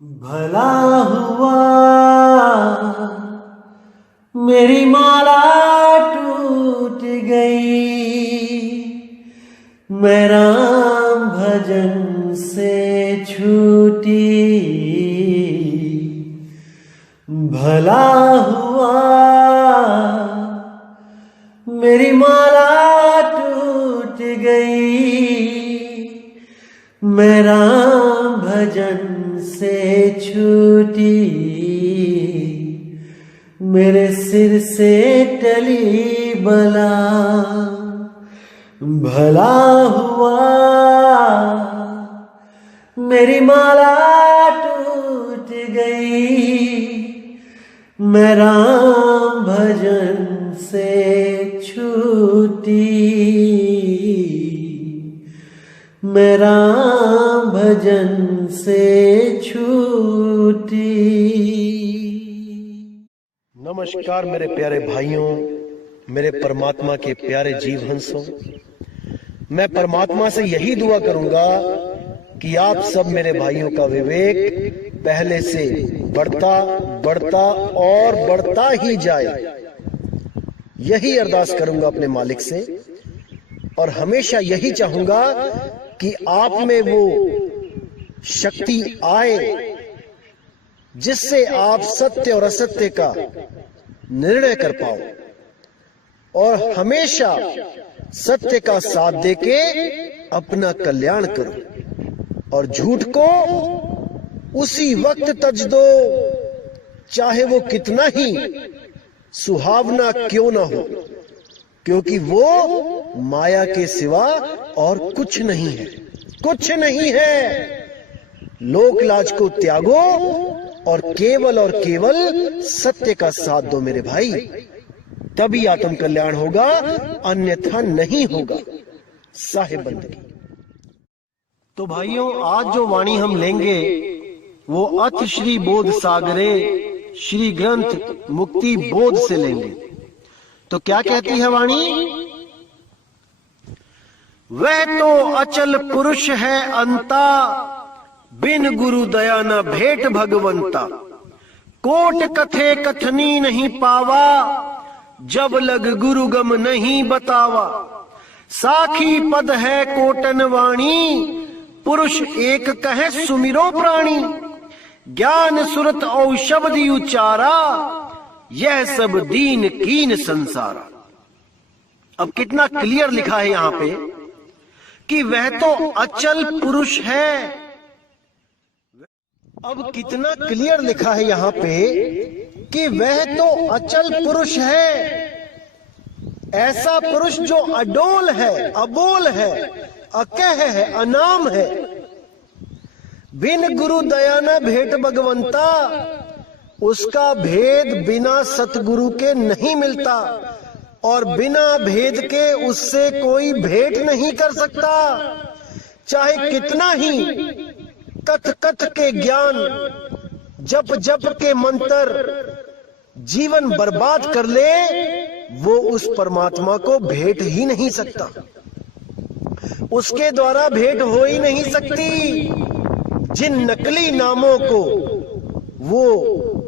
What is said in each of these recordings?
भला हुआ मेरी माला टूट गई, मैं राम भजन से छूटी। भला हुआ मेरी माला टूट गई, मैं राम भजन से छूटी। मेरे सिर से टली बला, भला हुआ मेरी माला टूट गई, मैं राम भजन से छूटी। मैं राम भजन से छूटी। नमस्कार मेरे प्यारे भाइयों, मेरे परमात्मा के प्यारे जीव हंसों। मैं परमात्मा से यही दुआ करूंगा कि आप सब मेरे भाइयों का विवेक पहले से बढ़ता बढ़ता और बढ़ता ही जाए। यही अरदास करूंगा अपने मालिक से, और हमेशा यही चाहूंगा कि आप में वो शक्ति आए जिससे आप सत्य और असत्य का निर्णय कर पाओ और हमेशा सत्य का साथ देके अपना कल्याण करो और झूठ को उसी वक्त तज दो, चाहे वो कितना ही सुहावना क्यों ना हो, क्योंकि वो माया के सिवा और कुछ नहीं है, कुछ नहीं है। लोक लाज को त्यागो और केवल सत्य का साथ दो मेरे भाई, तभी आत्म कल्याण होगा, अन्यथा नहीं होगा। साहिब बंदगी। तो भाइयों, आज जो वाणी हम लेंगे वो अथ श्री बोध सागरे श्री ग्रंथ मुक्ति बोध से लेंगे। तो क्या कहती है वाणी? वह तो अचल पुरुष है अंता, बिन गुरु दया न भेंट भगवंता। कोट कथे कथनी नहीं पावा, जब लग गुरु गम नहीं बतावा। साखी पद है कोटन वाणी, पुरुष एक कहे सुमिरो प्राणी। ज्ञान सुरत औ शब्द उचारा, यह सब दीन कीन संसारा। अब कितना क्लियर लिखा है यहां पे कि वह तो अचल पुरुष है। अब कितना क्लियर लिखा है यहां पे कि वह तो अचल पुरुष है। ऐसा पुरुष जो अडोल है, अबोल है, अकह है, अनाम है। बिन गुरु दया न भेंट भगवंता, उसका भेद बिना सतगुरु के नहीं मिलता और बिना भेद के उससे कोई भेंट नहीं कर सकता। चाहे कितना ही कथ कथ के ज्ञान, जप जप के मंत्र जीवन बर्बाद कर ले, वो उस परमात्मा को भेंट ही नहीं सकता। उसके द्वारा भेंट हो ही नहीं सकती। जिन नकली नामों को वो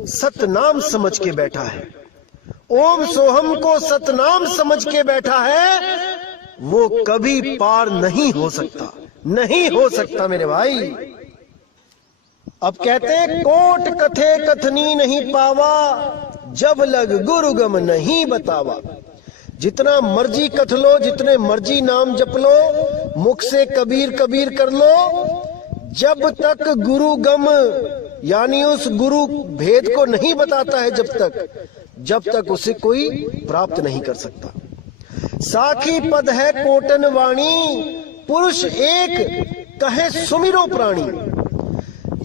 सतनाम समझ के बैठा है, ओम सोहम को सतनाम समझ के बैठा है, वो कभी पार नहीं हो सकता, नहीं हो सकता मेरे भाई। अब कहते हैं कोट कथे कथनी नहीं पावा, जब लग गुरु गम नहीं बतावा। जितना मर्जी कथ लो, जितने मर्जी नाम जप लो, मुख से कबीर कबीर कर लो, जब तक गुरु गम यानी उस गुरु भेद को नहीं बताता है, जब तक उसे कोई प्राप्त नहीं कर सकता। साखी पद है कोटन वाणी, पुरुष एक कहे सुमिरो प्राणी।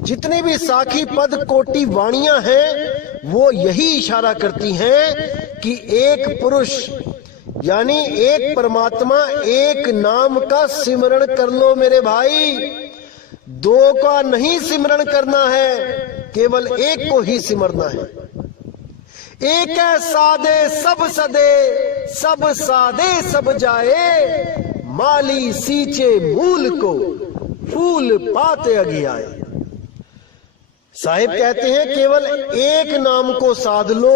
जितनी भी साखी पद कोटि वाणियां हैं, वो यही इशारा करती हैं कि एक पुरुष यानी एक परमात्मा, एक नाम का सिमरण कर लो मेरे भाई। दो का नहीं सिमरण करना है, केवल एक को ही सिमरना है। एक है सादे सब सदे, सब सादे सब जाए। माली सींचे मूल को, फूल पाते अगियाए। साहिब कहते हैं केवल एक नाम को साध लो,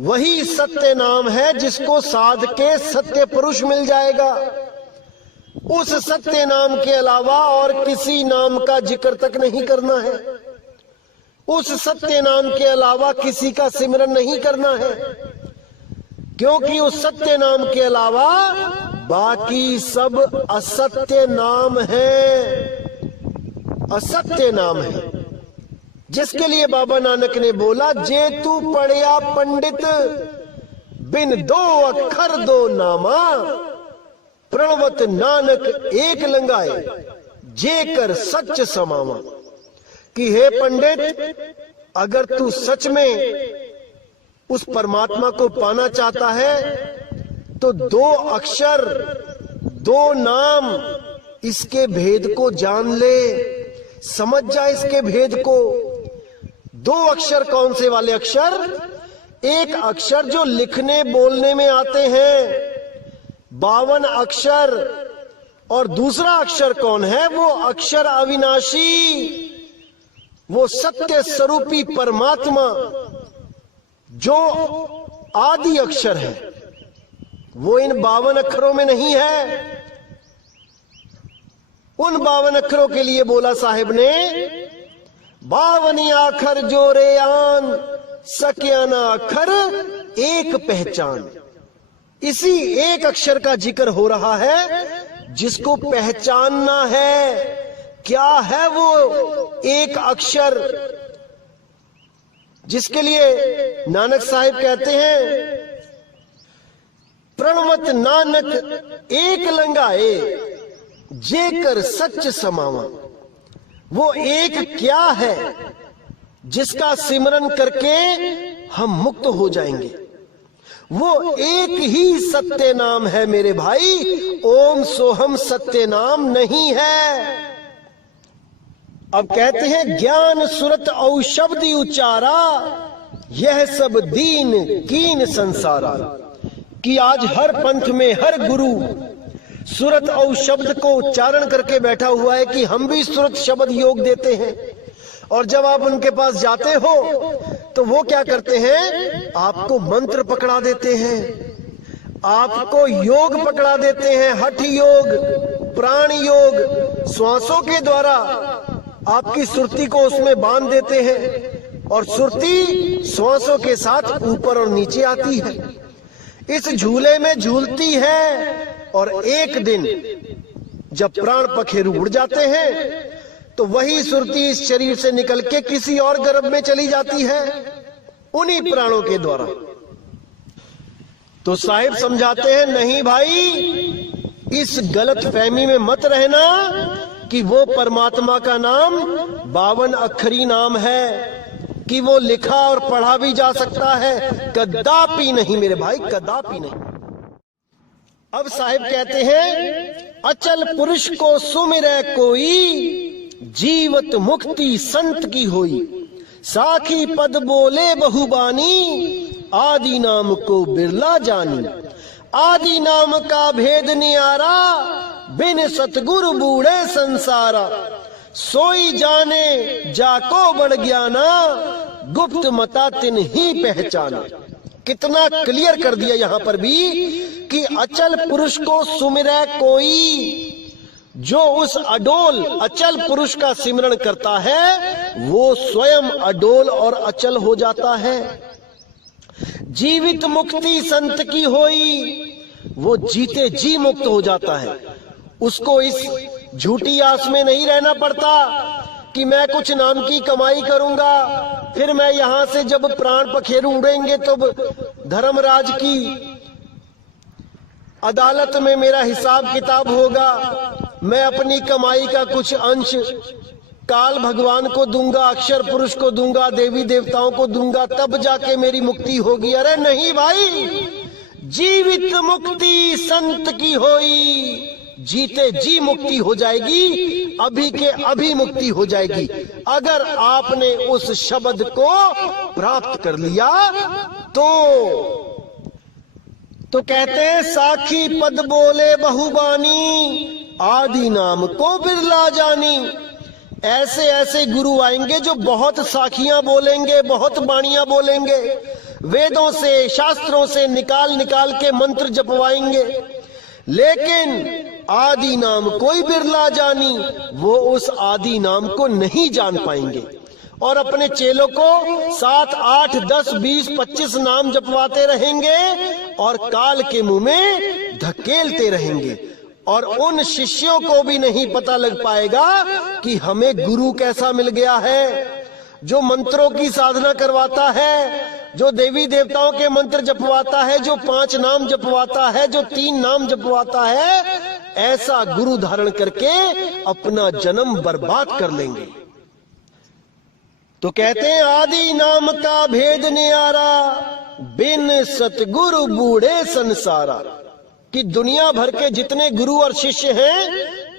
वही सत्य नाम है, जिसको साध के सत्य पुरुष मिल जाएगा। उस सत्य नाम के अलावा और किसी नाम का जिक्र तक नहीं करना है, उस सत्य नाम के अलावा किसी का सिमरन नहीं करना है, क्योंकि उस सत्य नाम के अलावा बाकी सब असत्य नाम है, असत्य नाम है। जिसके लिए बाबा नानक ने बोला, जे तू पढ़िया पंडित बिन दो अखर दो नामा, प्रणवत नानक एक लंगाए जे कर सच समावा। कि हे पंडित, अगर तू सच में उस परमात्मा को पाना चाहता है तो दो अक्षर, दो नाम, इसके भेद को जान ले, समझ जा इसके भेद को। दो अक्षर कौन से वाले अक्षर? एक अक्षर जो लिखने बोलने में आते हैं, 52 अक्षर, और दूसरा अक्षर कौन है? वो अक्षर अविनाशी, वो सत्य स्वरूपी परमात्मा जो आदि अक्षर है, वो इन 52 अक्षरों में नहीं है। उन 52 अक्षरों के लिए बोला साहिब ने, 52 अक्षर जोरे आन, सक्या ना अक्षर एक पहचान। इसी एक अक्षर का जिक्र हो रहा है जिसको पहचानना है। क्या है वो एक अक्षर? जिसके लिए नानक साहिब कहते हैं, प्रणवत नानक एक लंगाए जेकर सच समावा। वो एक क्या है जिसका सिमरन करके हम मुक्त हो जाएंगे? वो एक ही सत्य नाम है मेरे भाई, ओम सोहम सत्य नाम नहीं है। अब कहते हैं, ज्ञान सुरत औ शब्द उच्चारा, यह सब दीन कीन संसारा। कि आज हर पंथ में हर गुरु सुरत और शब्द को उच्चारण करके बैठा हुआ है कि हम भी सुरत शब्द योग देते हैं। और जब आप उनके पास जाते हो तो वो क्या करते हैं? आपको मंत्र पकड़ा देते हैं, आपको योग पकड़ा देते हैं, हठ योग, प्राण योग, श्वासों के द्वारा आपकी सुरती को उसमें बांध देते हैं और सुरती श्वासों के साथ ऊपर और नीचे आती है, इस झूले में झूलती है। और एक दिन जब प्राण पखेरु उड़ जाते हैं तो वही सुरती इस शरीर से निकल के किसी और गर्भ में चली जाती है, उन्हीं प्राणों के द्वारा। तो साहिब समझाते हैं, नहीं भाई, इस गलत फहमी में मत रहना कि वो परमात्मा का नाम 52 अक्षरी नाम है, कि वो लिखा और पढ़ा भी जा सकता है। कदापि नहीं मेरे भाई, कदापि नहीं। अब साहिब कहते हैं, अचल पुरुष को सुमिरै कोई, जीवत मुक्ति संत की होई। साखी पद बोले बहुबानी, आदि नाम को बिरला जानी। आदि नाम का भेद नियारा, बिन सतगुरु बूढ़े संसारा। सोई जाने जाको बढ़ ज्ञाना, गुप्त मता तिन ही पहचाना। कितना क्लियर कर दिया यहां पर भी कि अचल पुरुष को सुमिरै कोई। जो उस अडोल अचल पुरुष का सिमरन करता है वो स्वयं अडोल और अचल हो जाता है। जीवित मुक्ति संत की होई, वो जीते जी मुक्त हो जाता है। उसको इस झूठी आस में नहीं रहना पड़ता कि मैं कुछ नाम की कमाई करूंगा, फिर मैं यहां से जब प्राण पखेरु उड़ेंगे तो धर्मराज की अदालत में मेरा हिसाब किताब होगा, मैं अपनी कमाई का कुछ अंश काल भगवान को दूंगा, अक्षर पुरुष को दूंगा, देवी देवताओं को दूंगा, तब जाके मेरी मुक्ति होगी। अरे नहीं भाई, जीवित मुक्ति संत की होई, जीते जी मुक्ति हो जाएगी, अभी के अभी मुक्ति हो जाएगी अगर आपने उस शब्द को प्राप्त कर लिया तो कहते हैं, साखी पद बोले बहुबानी, आदि नाम को बिरला जानी। ऐसे ऐसे गुरु आएंगे जो बहुत साखियां बोलेंगे, बहुत बाणियां बोलेंगे, वेदों से शास्त्रों से निकाल निकाल के मंत्र जपवाएंगे, लेकिन आदि नाम कोई बिरला जानी, वो उस आदि नाम को नहीं जान पाएंगे और अपने चेलों को 7, 8, 10, 20, 25 नाम जपवाते रहेंगे और काल के मुंह में धकेलते रहेंगे और उन शिष्यों को भी नहीं पता लग पाएगा कि हमें गुरु कैसा मिल गया है, जो मंत्रों की साधना करवाता है, जो देवी देवताओं के मंत्र जपवाता है, जो 5 नाम जपवाता है, जो 3 नाम जपवाता है। ऐसा गुरु धारण करके अपना जन्म बर्बाद कर लेंगे। तो कहते हैं आदि नाम का भेद न्यारा, बिन सतगुरु बूढ़े संसारा। कि दुनिया भर के जितने गुरु और शिष्य हैं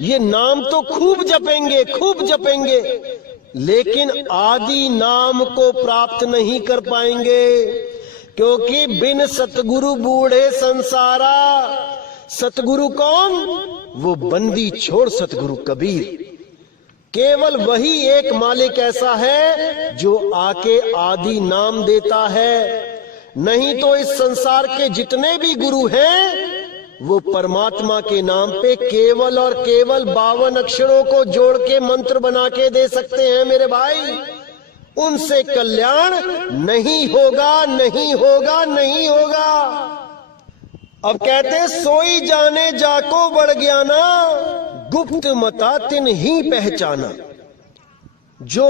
ये नाम तो खूब जपेंगे, लेकिन आदि नाम को प्राप्त नहीं कर पाएंगे, क्योंकि बिन सतगुरु बूढ़े संसारा। सतगुरु कौन? वो बंदी छोड़ सतगुरु कबीर। केवल वही एक मालिक ऐसा है जो आके आदि नाम देता है, नहीं तो इस संसार के जितने भी गुरु हैं वो परमात्मा के नाम पे केवल और केवल 52 अक्षरों को जोड़ के मंत्र बना के दे सकते हैं मेरे भाई। उनसे कल्याण नहीं होगा, नहीं होगा, नहीं होगा। अब कहते हैं सोई जाने जाको बढ़ ज्ञाना, गुप्त मता तिन ही पहचाना। जो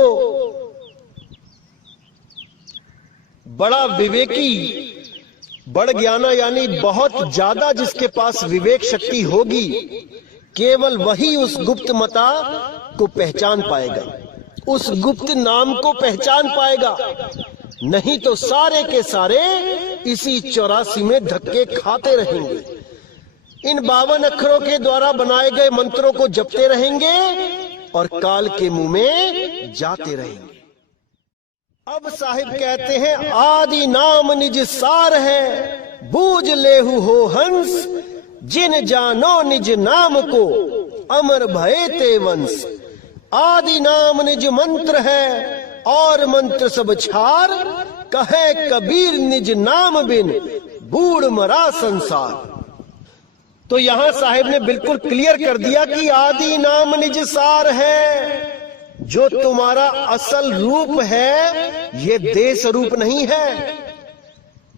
बड़ा विवेकी, बड़ ज्ञाना यानी बहुत ज्यादा जिसके पास विवेक शक्ति होगी, केवल वही उस गुप्त मता को पहचान पाएगा, उस गुप्त नाम को पहचान पाएगा। नहीं तो सारे के सारे इसी 84 में धक्के खाते रहेंगे। इन 52 अक्षरों के द्वारा बनाए गए मंत्रों को जपते रहेंगे और काल के मुंह में जाते रहेंगे। अब साहिब कहते हैं आदि नाम निज सार है, बूझ लेहु हो हंस, जिन जानो निज नाम को अमर भये ते वंश। आदि नाम निज मंत्र है और मंत्र सब छार, कहे कबीर निज नाम बिन बूढ़ मरा संसार। तो यहां साहिब ने बिल्कुल क्लियर कर दिया कि आदि नाम निज सार है। जो तुम्हारा असल रूप है ये देह स्वरूप नहीं है,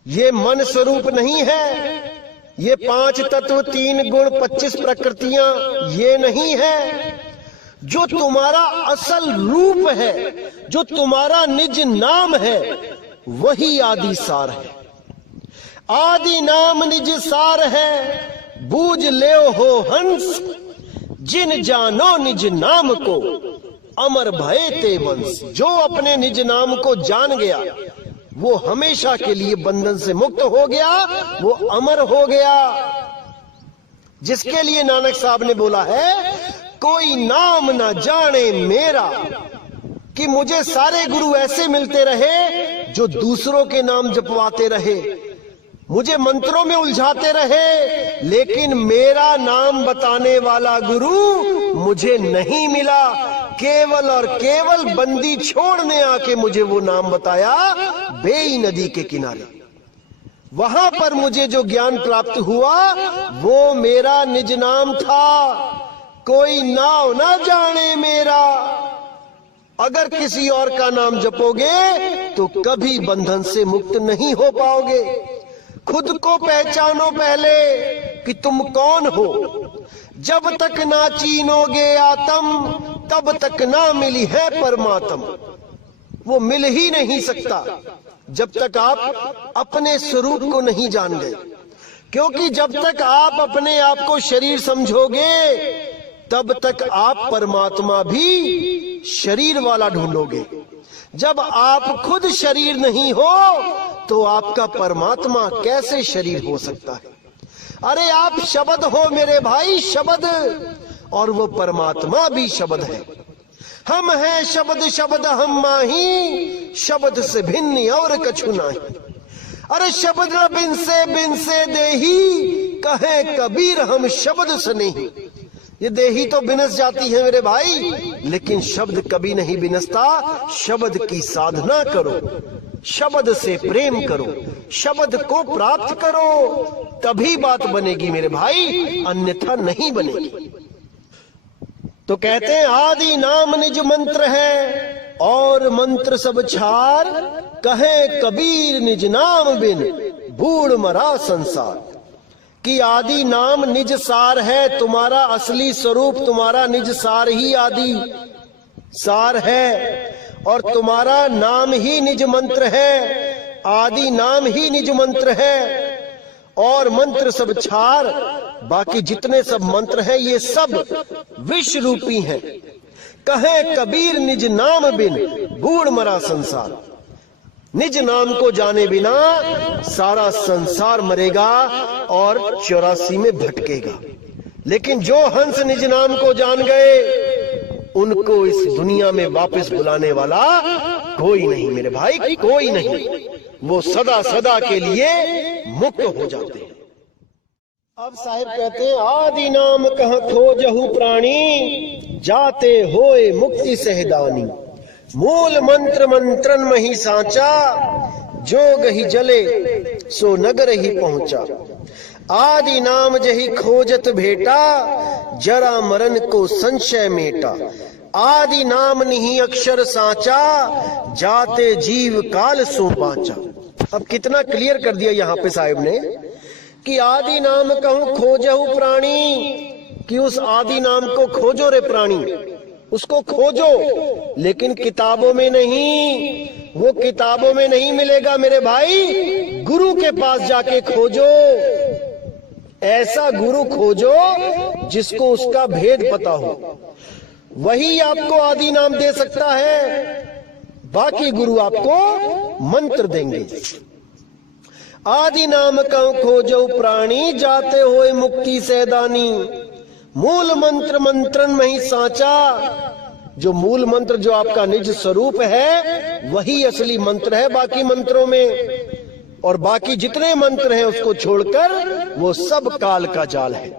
ये मन स्वरूप नहीं है, ये 5 तत्व 3 गुण 25 प्रकृतियां ये नहीं है। जो तुम्हारा असल रूप है, जो तुम्हारा निज नाम है, वही आदि सार है। आदि नाम निज सार है, बूझ ले हो हंस, जिन जानो निज नाम को अमर भये ते वंश। जो अपने निज नाम को जान गया वो हमेशा के लिए बंधन से मुक्त हो गया, वो अमर हो गया। जिसके लिए नानक साहब ने बोला है कोई नाम ना जाने मेरा, कि मुझे सारे गुरु ऐसे मिलते रहे जो दूसरों के नाम जपवाते रहे, मुझे मंत्रों में उलझाते रहे, लेकिन मेरा नाम बताने वाला गुरु मुझे नहीं मिला। केवल और केवल बंदी छोड़ने आके मुझे वो नाम बताया बेई नदी के किनारे। वहां पर मुझे जो ज्ञान प्राप्त हुआ वो मेरा निज नाम था। कोई नाव ना जाने मेरा। अगर किसी और का नाम जपोगे तो कभी बंधन से मुक्त नहीं हो पाओगे। खुद को पहचानो पहले कि तुम कौन हो। जब तक ना चीनोगे आत्म तब तक ना मिली है परमात्म। वो मिल ही नहीं सकता जब तक आप अपने स्वरूप को नहीं जान गए, क्योंकि जब तक आप अपने आप को शरीर समझोगे तब तक आप परमात्मा भी शरीर वाला ढूंढोगे। जब आप खुद शरीर नहीं हो तो आपका परमात्मा कैसे शरीर हो सकता है। अरे आप शब्द हो मेरे भाई, शब्द, और वो परमात्मा भी शब्द है। हम हैं शब्द, शब्द हम माही, शब्द से भिन्न और कछु नहीं। अरे शब्द बिन से देही, कहे कबीर हम शब्द से नहीं। ये देही तो बिनस जाती है मेरे भाई, लेकिन शब्द कभी नहीं बिनसता। शब्द की साधना करो, शब्द से प्रेम करो, शब्द को प्राप्त करो, तभी बात बनेगी मेरे भाई, अन्यथा नहीं बनेगी। तो कहते हैं आदि नाम निज मंत्र है और मंत्र सब छार, कहे कबीर निज नाम बिन बूढ़ मरा संसार। कि आदि नाम निज सार है, तुम्हारा असली स्वरूप, तुम्हारा निज सार ही आदि सार है, और तुम्हारा नाम ही निज मंत्र है। आदि नाम ही निज मंत्र है और मंत्र सब छार, बाकी जितने सब मंत्र हैं ये सब विष रूपी हैं। कहे कबीर निज नाम बिन बूढ़ मरा संसार। निज नाम को जाने बिना सारा संसार मरेगा और 84 में भटकेगा, लेकिन जो हंस निज नाम को जान गए उनको इस दुनिया में वापस बुलाने वाला कोई नहीं मेरे भाई, कोई नहीं। वो सदा सदा के लिए मुक्त हो जाते हैं। अब साहिब कहते हैं आदि नाम कह खोजहु प्राणी, जाते होए मुक्ति सहदानी। मूल मंत्र मंत्रन मही सांचा, जोग ही जले सो नगर ही पहुंचा। आदि नाम जही खोजत भेटा, जरा मरण को संशय मेटा। आदि नाम नहीं अक्षर सांचा, जाते जीव काल सो बाचा। अब कितना क्लियर कर दिया यहाँ पे साहिब ने कि आदि नाम कहूं खोजहु प्राणी, कि उस आदि नाम को खोजो रे प्राणी, उसको खोजो, लेकिन किताबों में नहीं। वो किताबों में नहीं मिलेगा मेरे भाई, गुरु के पास जाके खोजो। ऐसा गुरु खोजो जिसको उसका भेद पता हो, वही आपको आदि नाम दे सकता है। बाकी गुरु आपको मंत्र देंगे। आदि नाम कहूं खोजो प्राणी, जाते होए मुक्ति सैदानी। मूल मंत्र मंत्रन में ही सांचा, जो मूल मंत्र जो आपका निज स्वरूप है वही असली मंत्र है बाकी मंत्रों में, और बाकी जितने मंत्र हैं उसको छोड़कर वो सब काल का जाल है।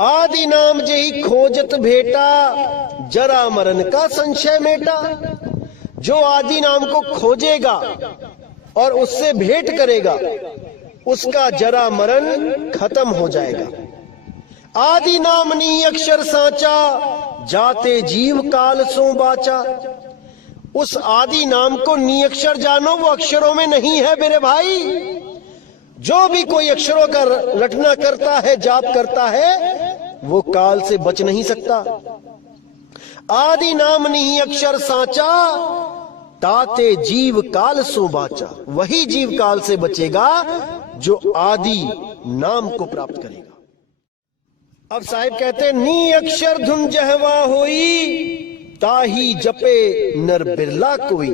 आदि नाम जही खोजत भेटा, जरा मरण का संशय मेटा। जो आदि नाम को खोजेगा और उससे भेंट करेगा उसका जरा मरण खत्म हो जाएगा। आदि नाम नी अक्षर सांचा, जाते जीव काल सो बाचा। उस आदि नाम को नी अक्षर जानो, वो अक्षरों में नहीं है मेरे भाई। जो भी कोई अक्षरों का रटना करता है, जाप करता है, वो काल से बच नहीं सकता। आदि नाम नी अक्षर सांचा, ताते जीव काल सो बाचा। वही जीव काल से बचेगा जो आदि नाम को प्राप्त करेगा। अब साहिब कहते हैं नी अक्षर धुन जहवा होई, ताही जपे नर बिरला कोई।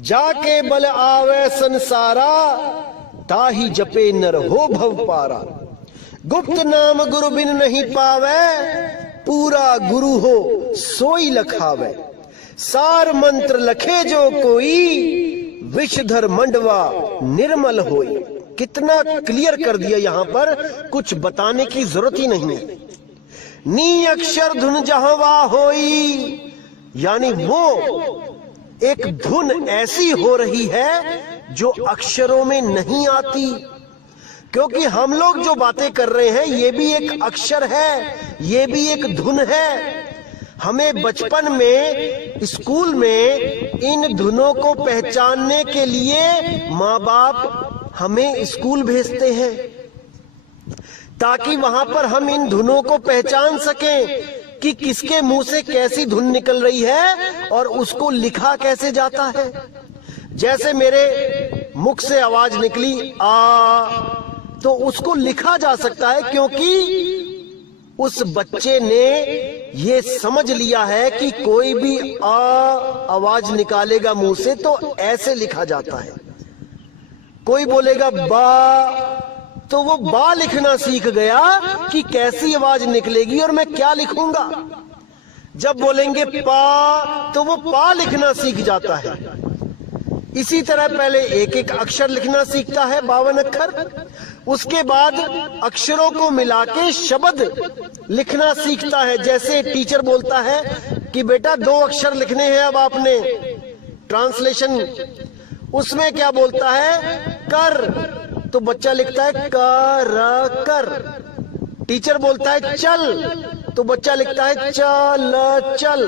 जाके बल आवे संसारा, ताही जपे नर हो भव पारा। गुप्त नाम गुरु बिन नहीं पावे, पूरा गुरु हो सोई लखावे। सार मंत्र लखे जो कोई, विषधर मंडवा निर्मल होई। कितना क्लियर कर दिया यहाँ पर, कुछ बताने की जरूरत ही नहीं है। नी अक्षर धुन जहवा होई, यानी वो एक धुन ऐसी हो रही है जो अक्षरों में नहीं आती। क्योंकि हम लोग जो बातें कर रहे हैं ये भी एक अक्षर है, ये भी एक धुन है। हमें बचपन में स्कूल में इन धुनों को पहचानने के लिए माँ बाप हमें स्कूल भेजते हैं, ताकि वहां पर हम इन धुनों को पहचान सकें कि किसके मुंह से कैसी धुन निकल रही है और उसको लिखा कैसे जाता है। जैसे मेरे मुख से आवाज निकली आ, तो उसको लिखा जा सकता है, क्योंकि उस बच्चे ने ये समझ लिया है कि कोई भी आ आवाज निकालेगा मुंह से तो ऐसे लिखा जाता है। कोई बोलेगा बा, तो वो बा लिखना सीख गया कि कैसी आवाज निकलेगी और मैं क्या लिखूंगा। जब बोलेंगे पा, तो वो पा लिखना सीख जाता है। इसी तरह पहले एक एक अक्षर लिखना सीखता है, 52 अक्षर। उसके बाद अक्षरों को मिला के शब्द लिखना सीखता है। जैसे टीचर बोलता है कि बेटा 2 अक्षर लिखने हैं अब आपने, ट्रांसलेशन उसमें क्या बोलता है, कर, तो बच्चा लिखता है कर कर। टीचर बोलता है चल, तो बच्चा लिखता है चल चल।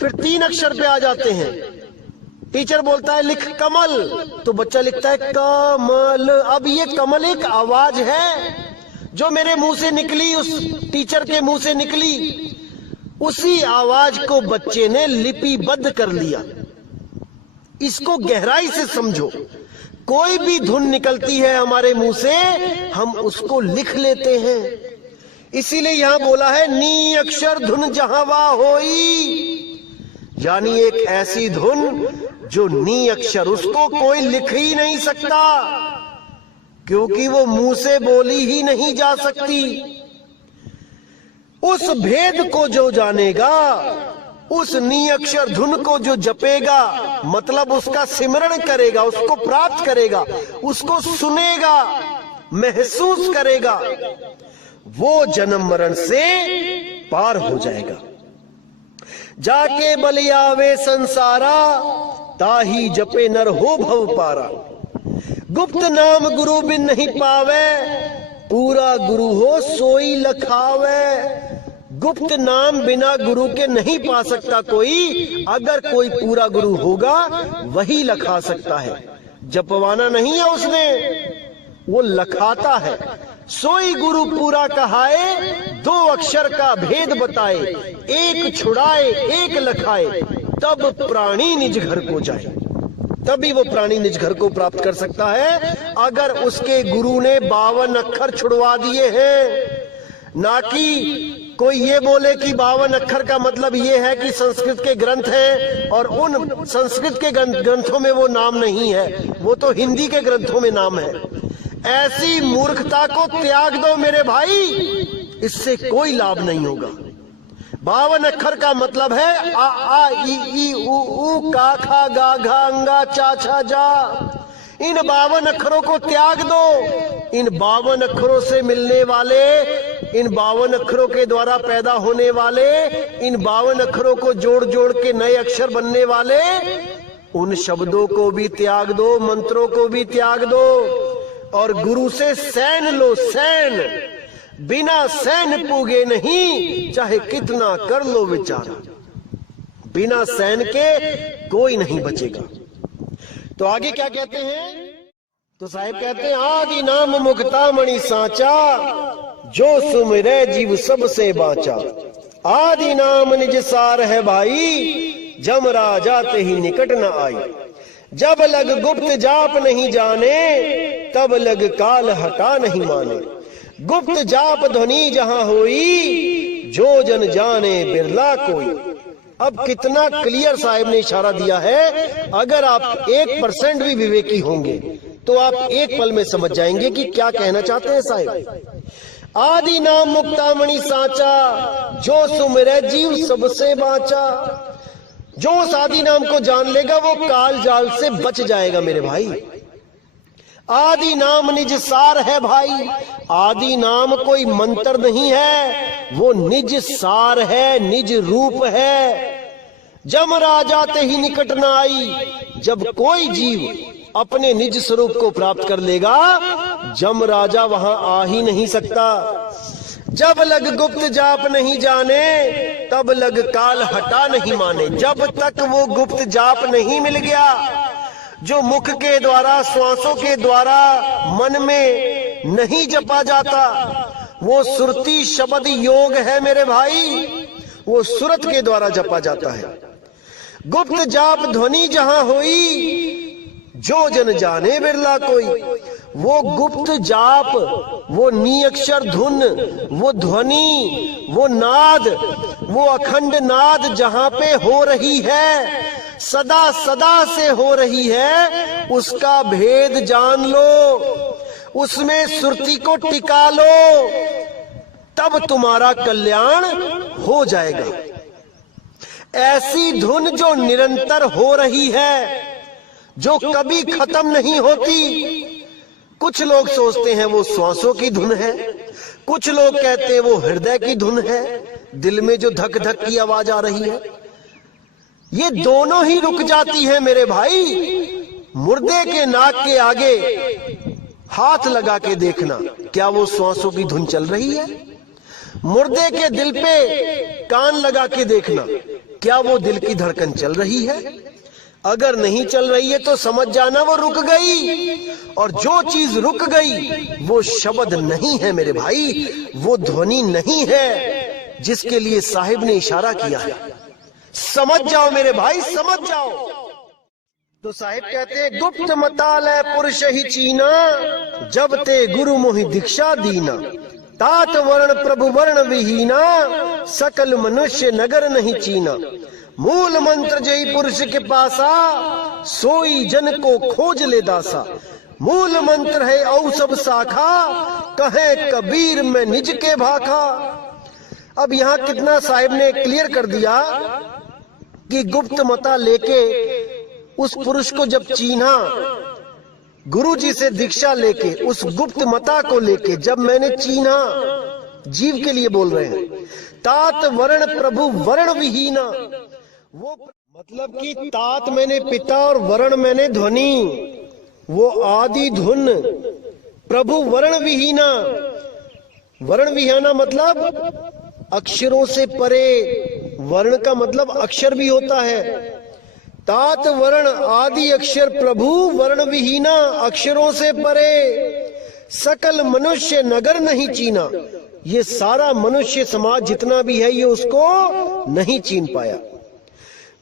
फिर 3 अक्षर पे आ जाते हैं। टीचर बोलता है लिख कमल, तो बच्चा लिखता है कमल। अब ये कमल एक आवाज है जो मेरे मुंह से निकली, उस टीचर के मुंह से निकली, उसी आवाज को बच्चे ने लिपिबद्ध कर लिया। इसको गहराई से समझो। कोई भी धुन निकलती है हमारे मुंह से, हम उसको लिख लेते हैं। इसीलिए यहां बोला है नी अक्षर धुन जहां वा होई, यानी एक ऐसी धुन जो नी अक्षर, उसको कोई लिख ही नहीं सकता, क्योंकि वो मुंह से बोली ही नहीं जा सकती। उस भेद को जो जानेगा, उस नी अक्षर धुन को जो जपेगा, मतलब उसका सिमरण करेगा, उसको प्राप्त करेगा, उसको सुनेगा, महसूस करेगा, वो जन्म मरण से पार हो जाएगा। जाके बलियावे संसारा, ताही जपे नर हो भव पारा। गुप्त नाम गुरु बिन नहीं पावे, पूरा गुरु हो सोई लखावे। गुप्त नाम बिना गुरु के नहीं पा सकता कोई, अगर कोई पूरा गुरु होगा वही लखा सकता है। जपवाना नहीं है उसने, वो लखाता है। सोई गुरु पूरा कहाए, 2 अक्षर का भेद बताए, एक छुड़ाए एक लखाए, तब प्राणी निज घर को जाए। तभी वो प्राणी निज घर को प्राप्त कर सकता है, अगर उसके गुरु ने 52 अक्षर छुड़वा दिए हैं। ना कि कोई ये बोले कि 52 अक्षर का मतलब ये है कि संस्कृत के ग्रंथ हैं और उन संस्कृत के ग्रंथों में वो नाम नहीं है, वो तो हिंदी के ग्रंथों में नाम है। ऐसी मूर्खता को त्याग दो मेरे भाई, इससे कोई लाभ नहीं होगा। 52 अक्षर का मतलब है आ आ ई उ ऊ का खा गा घा अंगा चा छा जा। इन 52 अक्षरों को त्याग दो। इन 52 अक्षरों से मिलने वाले, इन 52 अक्षरों के द्वारा पैदा होने वाले, इन 52 अक्षरों को जोड़ जोड़ के नए अक्षर बनने वाले, उन शब्दों को भी त्याग दो, मंत्रों को भी त्याग दो, और गुरु से सैन लो। सैन, बिना सैन पूगे नहीं, चाहे कितना कर लो विचार। बिना सैन के कोई नहीं बचेगा। तो आगे क्या कहते हैं, तो साहिब कहते हैं आदि नाम मुक्ता मणि साचा, जो सुमिरै जीव सबसे बाचा। आदि नाम निज सार है भाई, जम राजा ते ही निकट न आई। जब लग गुप्त जाप नहीं जाने, तब लग काल हटा नहीं माने। गुप्त जाप ध्वनि जहां होई, जो जन जाने बिरला कोई। अब कितना क्लियर साहिब ने इशारा दिया है। अगर आप 1% भी विवेकी होंगे तो आप एक पल में समझ जाएंगे कि क्या कहना चाहते हैं साहिब। आदि नाम मुक्तामणि साचा, जो सुमिरै जीव सबसे बाचा। जो उस आदि नाम को जान लेगा वो काल जाल से बच जाएगा मेरे भाई। आदि नाम निज सार है भाई। आदि नाम कोई मंत्र नहीं है, वो निज सार है, निज रूप है। जम राजा ते ही निकट न आई। जब कोई जीव अपने निज स्वरूप को प्राप्त कर लेगा, जम राजा वहां आ ही नहीं सकता। जब लग गुप्त जाप नहीं जाने, तब लग काल हटा नहीं माने। जब तक वो गुप्त जाप नहीं मिल गया, जो मुख के द्वारा, श्वासों के द्वारा मन में नहीं जपा जाता, वो सुरती शब्द योग है मेरे भाई, वो सुरत के द्वारा जपा जाता है। गुप्त जाप ध्वनि जहां हुई, जो जन जाने बिरला कोई। वो गुप्त जाप, वो नी अक्षर धुन, वो ध्वनि, वो नाद, वो अखंड नाद जहां पे हो रही है, सदा सदा से हो रही है, उसका भेद जान लो, उसमें सुरती को टिका लो, तब तुम्हारा कल्याण हो जाएगा। ऐसी धुन जो निरंतर हो रही है, जो कभी खत्म नहीं होती, कुछ लोग सोचते हैं वो श्वासों की धुन है, कुछ लोग कहते हैं वो हृदय की धुन है, दिल में जो धक धक की आवाज आ रही है। ये दोनों ही रुक जाती है मेरे भाई। मुर्दे के नाक के आगे हाथ लगा के देखना, क्या वो श्वासों की धुन चल रही है? मुर्दे के दिल पे कान लगा के देखना, क्या वो दिल की धड़कन चल रही है? अगर नहीं चल रही है तो समझ जाना वो रुक गई। और जो चीज रुक गई वो शब्द नहीं है मेरे भाई, वो ध्वनि नहीं है जिसके लिए साहिब ने इशारा किया है। समझ जाओ मेरे भाई, समझ जाओ। तो साहिब कहते हैं, गुप्त मतालय पुरुष ही चीना, जब ते गुरु मोहि दीक्षा दीना। तात वर्ण प्रभु वर्ण विहीना, सकल मनुष्य नगर नहीं चीना। मूल मंत्र जय पुरुष के पासा, सोई जन को खोज ले दासा। मूल मंत्र है औ सब शाखा, कहे कबीर में निज के भाखा। अब यहाँ कितना साहिब ने क्लियर कर दिया कि गुप्त मता लेके उस पुरुष को जब चीन्हा, गुरु जी से दीक्षा लेके उस गुप्त मता को लेके जब मैंने चीन्हा, जीव के लिए बोल रहे हैं, तात वर्ण प्रभु वर्ण विहीना। वो मतलब कि तात मैंने पिता और वर्ण मैंने ध्वनि, वो आदि धुन। प्रभु वर्ण विहीना, वर्ण विहीना मतलब अक्षरों से परे। वर्ण का मतलब अक्षर भी होता है। तात वर्ण आदि अक्षर प्रभु वर्ण विहीना, अक्षरों से परे। सकल मनुष्य नगर नहीं चीना, ये सारा मनुष्य समाज जितना भी है ये उसको नहीं चीन पाया।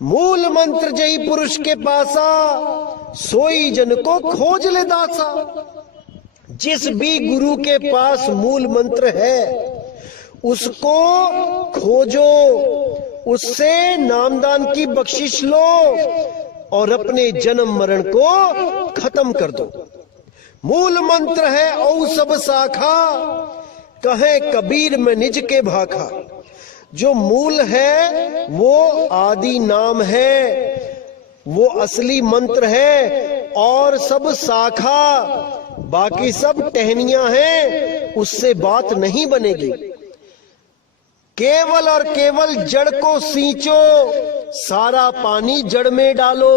मूल मंत्र जय पुरुष के पासा, सोई जन को खोज ले दासा। जिस भी गुरु के पास मूल मंत्र है उसको खोजो, उससे नामदान की बख्शिश लो और अपने जन्म मरण को खत्म कर दो। मूल मंत्र है औ सब शाखा, कहे कबीर में निज के भाखा। जो मूल है वो आदि नाम है, वो असली मंत्र है, और सब शाखा बाकी सब टहनियां हैं, उससे बात नहीं बनेगी। केवल और केवल जड़ को सींचो, सारा पानी जड़ में डालो।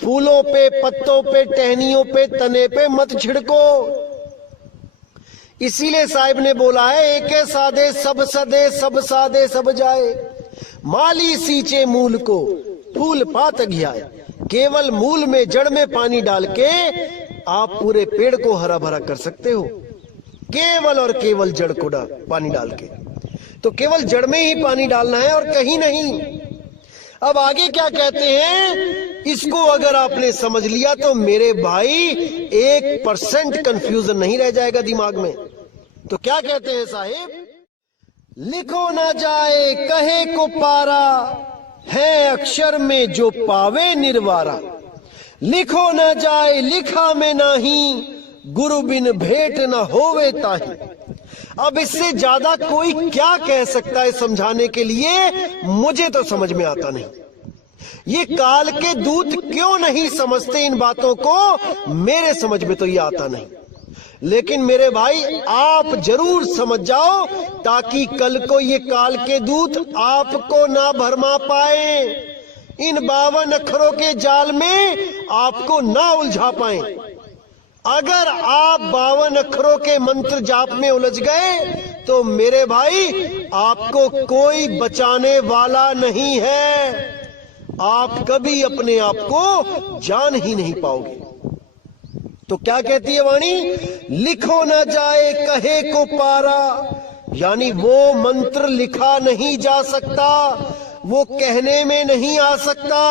फूलों पे, पत्तों पे, टहनियों पे, तने पे मत छिड़को। इसीलिए साहिब ने बोला है, एके सादे सब सदे, सब सादे सब जाए। माली सींचे मूल को, फूल पात घियाए। केवल मूल में, जड़ में पानी डाल के आप पूरे पेड़ को हरा भरा कर सकते हो, केवल और केवल जड़ को पानी डाल के। तो केवल जड़ में ही पानी डालना है और कहीं नहीं। अब आगे क्या कहते हैं, इसको अगर आपने समझ लिया तो मेरे भाई 1% कंफ्यूजन नहीं रह जाएगा दिमाग में। तो क्या कहते हैं साहिब, लिखो ना जाए कहे को पारा, है अक्षर में जो पावे निर्वारा। लिखो ना जाए लिखा में नाही, गुरु बिन भेंट न होवे ताही। अब इससे ज्यादा कोई क्या कह सकता है समझाने के लिए, मुझे तो समझ में आता नहीं। ये काल के दूत क्यों नहीं समझते इन बातों को, मेरे समझ में तो ये आता नहीं। लेकिन मेरे भाई आप जरूर समझ जाओ, ताकि कल को ये काल के दूत आपको ना भरमा पाए, इन 52 अक्षरों के जाल में आपको ना उलझा पाए। अगर आप 52 अक्षरों के मंत्र जाप में उलझ गए तो मेरे भाई आपको कोई बचाने वाला नहीं है, आप कभी अपने आप को जान ही नहीं पाओगे। तो क्या कहती है वाणी, लिखो ना जाए कहे को पारा, यानी वो मंत्र लिखा नहीं जा सकता, वो कहने में नहीं आ सकता।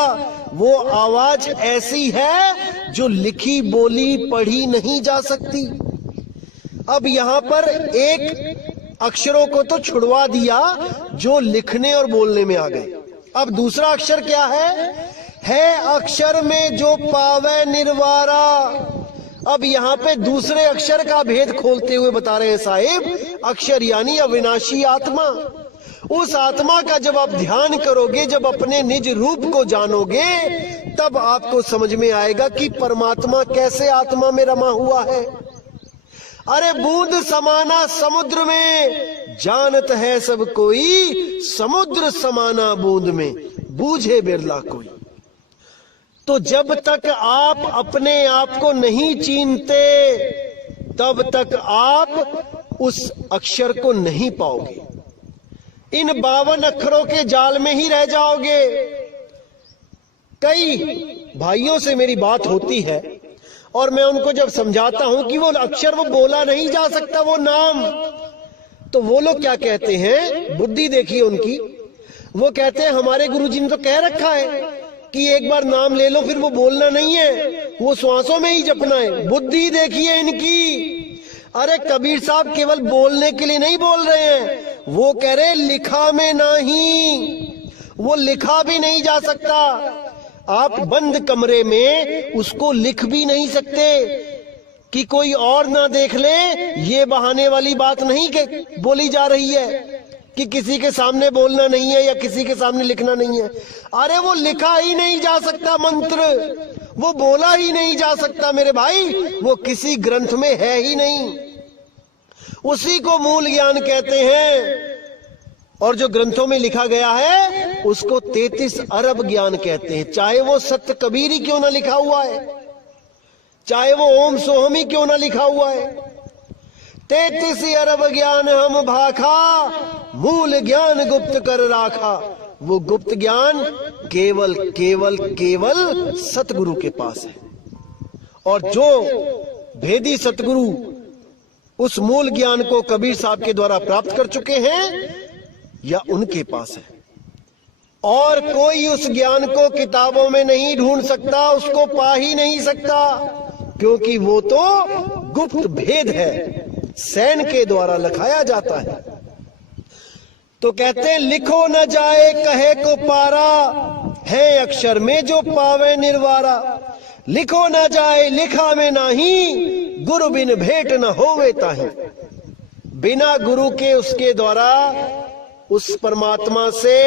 वो आवाज ऐसी है जो लिखी बोली पढ़ी नहीं जा सकती। अब यहां पर एक अक्षरों को तो छुड़वा दिया जो लिखने और बोलने में आ गए। अब दूसरा अक्षर क्या है अक्षर में जो पावे निर्वारा। अब यहाँ पे दूसरे अक्षर का भेद खोलते हुए बता रहे हैं साहिब, अक्षर यानी अविनाशी आत्मा। उस आत्मा का जब आप ध्यान करोगे, जब अपने निज रूप को जानोगे, तब आपको समझ में आएगा कि परमात्मा कैसे आत्मा में रमा हुआ है। अरे बूंद समाना समुद्र में, जानत है सब कोई, समुद्र समाना बूंद में, बूझे बिरला कोई। तो जब तक आप अपने आप को नहीं चीनते तब तक आप उस अक्षर को नहीं पाओगे। इन 52 अक्षरों के जाल में ही रह जाओगे। कई भाइयों से मेरी बात होती है और मैं उनको जब समझाता हूं कि वो अक्षर वो बोला नहीं जा सकता, वो नाम, तो वो लोग क्या कहते हैं, बुद्धि देखिए उनकी, वो कहते हैं हमारे गुरुजी ने तो कह रखा है कि एक बार नाम ले लो फिर वो बोलना नहीं है, वो श्वासों में ही जपना है। बुद्धि देखिए इनकी। अरे कबीर साहब केवल बोलने के लिए नहीं बोल रहे हैं, वो कह रहे लिखा में नहीं, वो लिखा भी नहीं जा सकता। आप बंद कमरे में उसको लिख भी नहीं सकते कि कोई और ना देख ले। ये बहाने वाली बात नहीं कि बोली जा रही है कि किसी के सामने बोलना नहीं है या किसी के सामने लिखना नहीं है। अरे वो लिखा ही नहीं जा सकता मंत्र, वो बोला ही नहीं जा सकता मेरे भाई, वो किसी ग्रंथ में है ही नहीं। उसी को मूल ज्ञान कहते हैं। और जो ग्रंथों में लिखा गया है उसको 33 अरब ज्ञान कहते हैं। चाहे वो सत्य कबीर ही क्यों ना लिखा हुआ है, चाहे वो ओम सोहम ही क्यों ना लिखा हुआ है। 33 अरब ज्ञान हम भाखा, मूल ज्ञान गुप्त कर राखा। वो गुप्त ज्ञान केवल केवल केवल सतगुरु के पास है। और जो भेदी सतगुरु उस मूल ज्ञान को कबीर साहब के द्वारा प्राप्त कर चुके हैं या उनके पास है। और कोई उस ज्ञान को किताबों में नहीं ढूंढ सकता, उसको पा ही नहीं सकता, क्योंकि वो तो गुप्त भेद है, सैन के द्वारा लिखाया जाता है। तो कहते हैं लिखो न जाए कहे को पारा, है अक्षर में जो पावे निर्वारा। लिखो न जाए लिखा में नाही, गुरु बिन भेंट न होवे ताही। बिना गुरु के उसके द्वारा उस परमात्मा से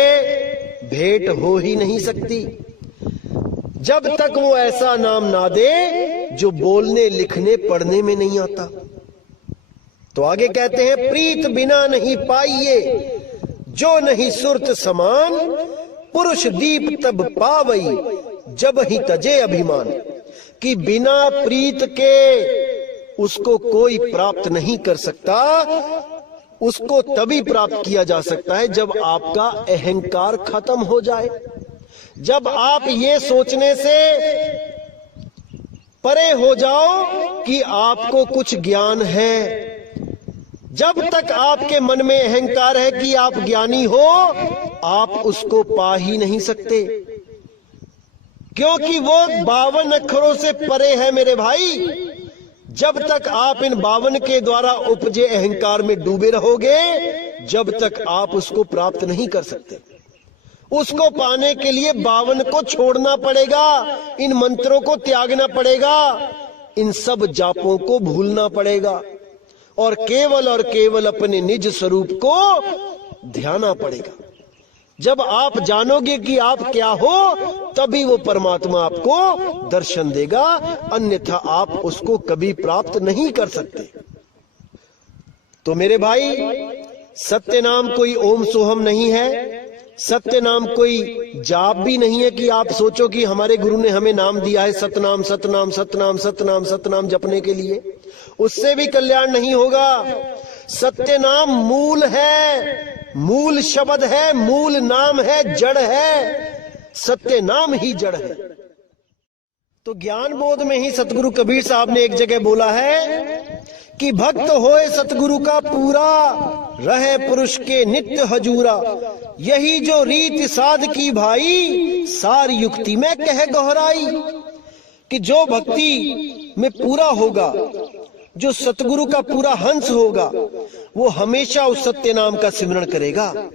भेंट हो ही नहीं सकती, जब तक वो ऐसा नाम ना दे जो बोलने लिखने पढ़ने में नहीं आता। तो आगे कहते हैं प्रीत बिना नहीं पाइए, जो नहीं सुरत समान, पुरुष दीप तब पावई, जब ही तजे अभिमान। कि बिना प्रीत के उसको कोई प्राप्त नहीं कर सकता। उसको तभी प्राप्त किया जा सकता है जब आपका अहंकार खत्म हो जाए, जब आप ये सोचने से परे हो जाओ कि आपको कुछ ज्ञान है। जब तक आपके मन में अहंकार है कि आप ज्ञानी हो, आप उसको पा ही नहीं सकते, क्योंकि वो 52 अक्षरों से परे है मेरे भाई। जब तक आप इन 52 के द्वारा उपजे अहंकार में डूबे रहोगे, जब तक आप उसको प्राप्त नहीं कर सकते। उसको पाने के लिए 52 को छोड़ना पड़ेगा, इन मंत्रों को त्यागना पड़ेगा, इन सब जापों को भूलना पड़ेगा और केवल अपने निज स्वरूप को ध्याना पड़ेगा। जब आप जानोगे कि आप क्या हो, तभी वो परमात्मा आपको दर्शन देगा, अन्यथा आप उसको कभी प्राप्त नहीं कर सकते। तो मेरे भाई, सत्य नाम कोई ओम सोहम नहीं है, सत्य नाम कोई जाप भी नहीं है कि आप सोचो कि हमारे गुरु ने हमें नाम दिया है सतनाम सतनाम सतनाम सतनाम सतनाम जपने के लिए। उससे भी कल्याण नहीं होगा। सत्य नाम मूल है, मूल शब्द है, मूल नाम है, जड़ है। सत्य नाम ही जड़ है। तो ज्ञान बोध में ही सतगुरु कबीर साहब ने एक जगह बोला है कि भक्त होए सतगुरु का पूरा, रहे पुरुष के नित्य हजूरा। यही जो रीत साध की भाई, सारी युक्ति में कह गहराई। कि जो भक्ति में पूरा होगा, जो सतगुरु का पूरा हंस होगा, वो हमेशा उस सत्य नाम का सिमरण करेगा।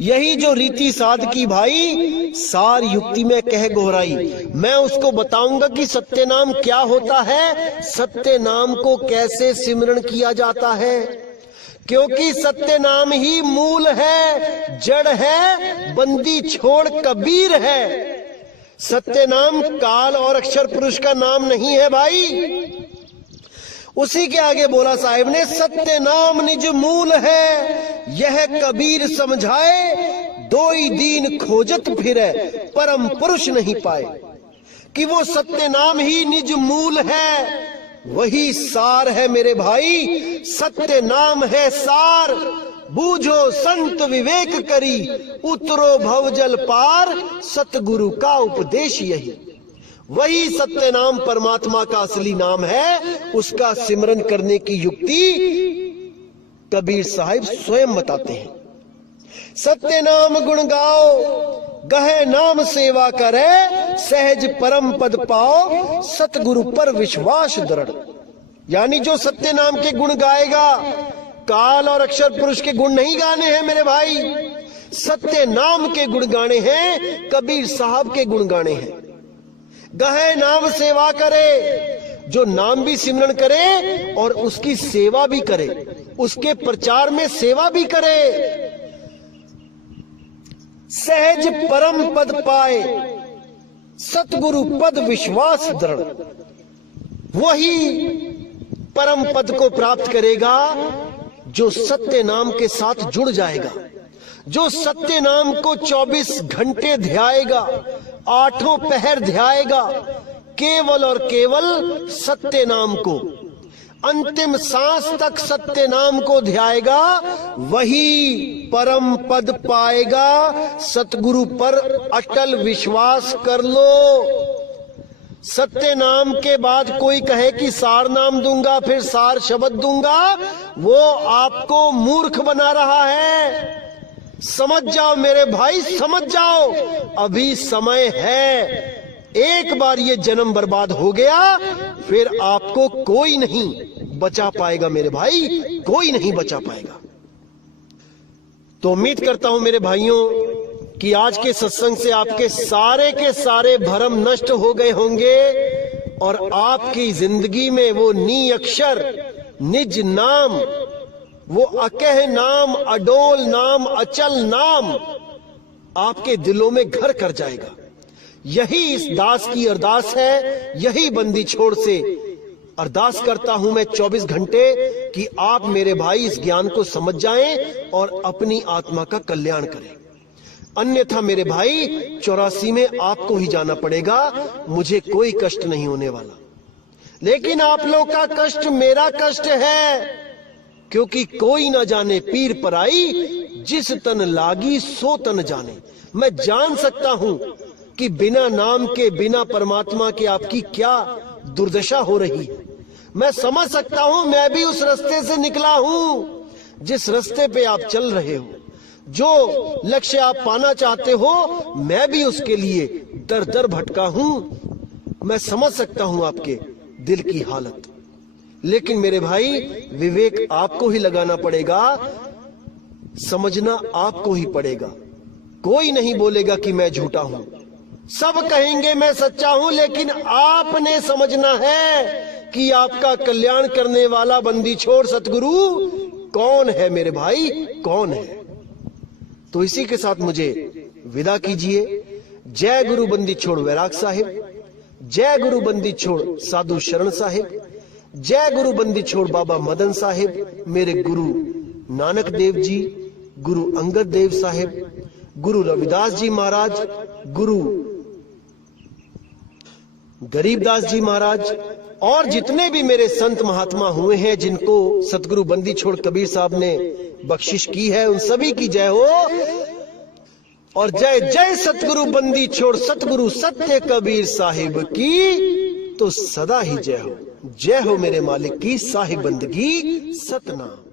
यही जो रीति साध की भाई, सार युक्ति में कह गोहराई। मैं उसको बताऊंगा कि सत्य नाम क्या होता है, सत्य नाम को कैसे सिमरण किया जाता है, क्योंकि सत्य नाम ही मूल है, जड़ है, बंदी छोड़ कबीर है। सत्य नाम काल और अक्षर पुरुष का नाम नहीं है भाई। उसी के आगे बोला साहिब ने, सत्य नाम निज मूल है, यह कबीर समझाए, दोई दीन खोजत फिरे, परम पुरुष नहीं पाए। कि वो सत्य नाम ही निज मूल है, वही सार है मेरे भाई, सत्य नाम है सार। बूझो संत विवेक करी, उतरो भवजल पार, सतगुरु का उपदेश यही। वही सत्य नाम परमात्मा का असली नाम है, उसका सिमरन करने की युक्ति कबीर साहिब स्वयं बताते हैं। सत्य नाम गुण गाओ, गहे नाम सेवा करे, सहज परम पद पाओ, सतगुरु पर विश्वास दृढ़। यानी जो सत्य नाम के गुण गाएगा, काल और अक्षर पुरुष के गुण नहीं गाने हैं मेरे भाई, सत्य नाम के गुण गाने हैं, कबीर साहब के गुण गाने हैं। गहे नाम सेवा करे, जो नाम भी सिमरन करे और उसकी सेवा भी करे, उसके प्रचार में सेवा भी करे। सहज परम पद पाए, सतगुरु पद विश्वास दृढ़। वही परम पद को प्राप्त करेगा जो सत्य नाम के साथ जुड़ जाएगा, जो सत्य नाम को 24 घंटे ध्याएगा, 8 पहर ध्याएगा, केवल और केवल सत्य नाम को, अंतिम सांस तक सत्य नाम को ध्याएगा, वही परम पद पाएगा। सतगुरु पर अटल विश्वास कर लो। सत्य नाम के बाद कोई कहे कि सार नाम दूंगा, फिर सार शब्द दूंगा, वो आपको मूर्ख बना रहा है। समझ जाओ मेरे भाई, समझ जाओ, अभी समय है। एक बार ये जन्म बर्बाद हो गया, फिर आपको कोई नहीं बचा पाएगा मेरे भाई, कोई नहीं बचा पाएगा। तो उम्मीद करता हूं मेरे भाइयों कि आज के सत्संग से आपके सारे के सारे भ्रम नष्ट हो गए होंगे और आपकी जिंदगी में वो नी अक्षर, निज नाम, वो अकह नाम, अडोल नाम, अचल नाम आपके दिलों में घर कर जाएगा। यही इस दास की अरदास है, यही बंदी छोड़ से अरदास करता हूं मैं 24 घंटे कि आप मेरे भाई इस ज्ञान को समझ जाएं और अपनी आत्मा का कल्याण करें। अन्यथा मेरे भाई 84 में आपको ही जाना पड़ेगा, मुझे कोई कष्ट नहीं होने वाला। लेकिन आप लोग का कष्ट मेरा कष्ट है, क्योंकि कोई ना जाने पीर पराई, जिस तन लागी सो तन जाने। मैं जान सकता हूं कि बिना नाम के, बिना परमात्मा के आपकी क्या दुर्दशा हो रही है। मैं समझ सकता हूं, मैं भी उस रास्ते से निकला हूं जिस रास्ते पे आप चल रहे हो। जो लक्ष्य आप पाना चाहते हो, मैं भी उसके लिए दर दर भटका हूं। मैं समझ सकता हूं आपके दिल की हालत, लेकिन मेरे भाई विवेक आपको ही लगाना पड़ेगा, समझना आपको ही पड़ेगा। कोई नहीं बोलेगा कि मैं झूठा हूं, सब कहेंगे मैं सच्चा हूं, लेकिन आपने समझना है कि आपका कल्याण करने वाला बंदी छोड़ सतगुरु कौन है मेरे भाई, कौन है। तो इसी के साथ मुझे विदा कीजिए। जय गुरु बंदी छोड़ वैराग साहिब, जय गुरु बंदी छोड़ साधु शरण साहिब, जय गुरु बंदी छोड़ बाबा मदन साहिब, मेरे गुरु नानक देव जी, गुरु अंगद देव साहिब, गुरु रविदास जी महाराज, गुरु गरीबदास जी महाराज, और जितने भी मेरे संत महात्मा हुए हैं जिनको सतगुरु बंदी छोड़ कबीर साहब ने बख्शिश की है, उन सभी की जय हो। और जय जय सतगुरु बंदी छोड़ सतगुरु सत्य कबीर साहिब की तो सदा ही जय हो। जय हो मेरे मालिक की साहिब बंदगी सतनाम।